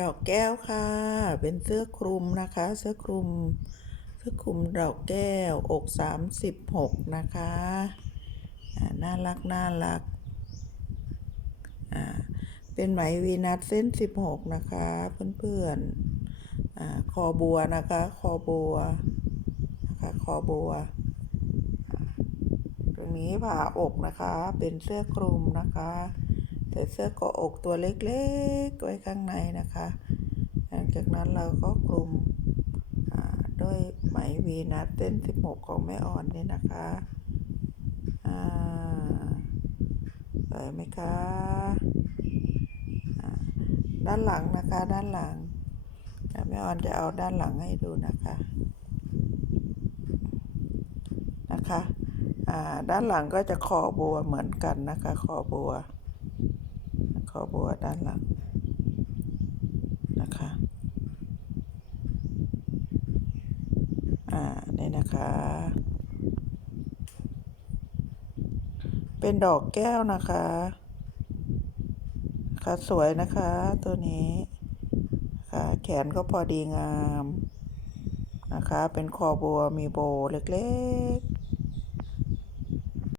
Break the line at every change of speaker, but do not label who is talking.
ดอกแก้วค่ะ เป็นเสื้อคลุมนะคะ เสื้อคลุม เสื้อคลุมดอกแก้ว อกสามสิบหกนะคะ น่ารักน่ารักอ่าเป็นไหมวีนัสเส้นสิบหกนะคะ เพื่อนๆอาคอบัวนะคะ คอบัวนะคะคอบัว ตรงนี้ผ่าอกนะคะ เป็นเสื้อคลุมนะคะ ส่เสื้อเกาะอกตัวเล็กๆไว้ข้างในนะคะหลังจากนั้นเราก็คลุมอ่าด้วยไหมวีนัสเส้นสิบหกของแม่อ่อนนี่นะคะอ่าสวยไหมคะด้านหลังนะคะด้านหลังแม่อ่อนจะเอาด้านหลังให้ดูนะคะนะคะอ่าด้านหลังก็จะคอบัวเหมือนกันนะคะ คอบัว คอบัวด้านหลังนะคะ อ่านี่นะคะ เป็นดอกแก้วนะคะค่ะสวยนะคะตัวนี้ค่ะแขนก็พอดีงามนะคะ เป็นคอบัวมีโบเล็ก